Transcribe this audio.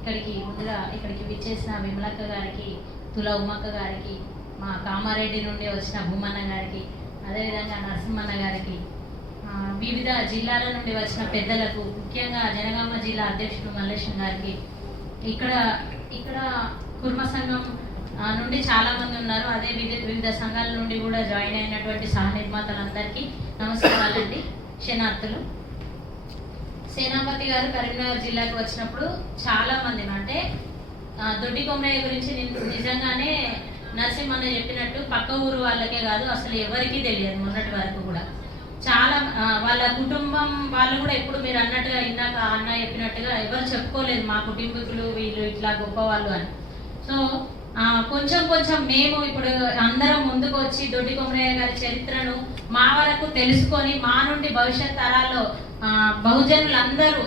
ఇక్కడికి విచ్చేసిన విమలక్క గారికి, తుల ఉమ్మక్క గారికి, మా కామారెడ్డి నుండి వచ్చిన భూమన్న గారికి, అదేవిధంగా నరసింహన్న గారికి, వివిధ జిల్లాల నుండి వచ్చిన పెద్దలకు, ముఖ్యంగా జనగామ జిల్లా అధ్యక్షుడు మల్లేశం గారికి, ఇక్కడ కుర్మ సంఘం నుండి చాలా మంది ఉన్నారు. అదే వివిధ సంఘాల నుండి కూడా జాయిన్ అయినటువంటి సహ నిర్మాతలందరికీ నమస్కారాలండి. శనార్థులు. సేనాపతి గారు కరీంనగర్ జిల్లాకు వచ్చినప్పుడు చాలా మంది, అంటే దొడ్డి కొమరయ్య గురించి నిజంగానే నరసింహన్న చెప్పినట్టు పక్క ఊరు వాళ్ళకే కాదు, అసలు ఎవరికీ తెలియదు. మొన్నటి వరకు కూడా చాలా వాళ్ళ కుటుంబం వాళ్ళు కూడా ఎప్పుడు మీరు అన్నట్టుగా, ఇందాక అన్న చెప్పినట్టుగా ఎవరు చెప్పుకోలేదు మా కుటుంబీకులు వీళ్ళు ఇట్లా గొప్ప వాళ్ళు అని. సో కొంచెం మేము ఇప్పుడు అందరం ముందుకు వచ్చి దొడ్డి కొమరయ్య గారి చరిత్రను మా వరకు తెలుసుకొని మా నుండి భవిష్యత్ తరాల్లో బహుజనులందరూ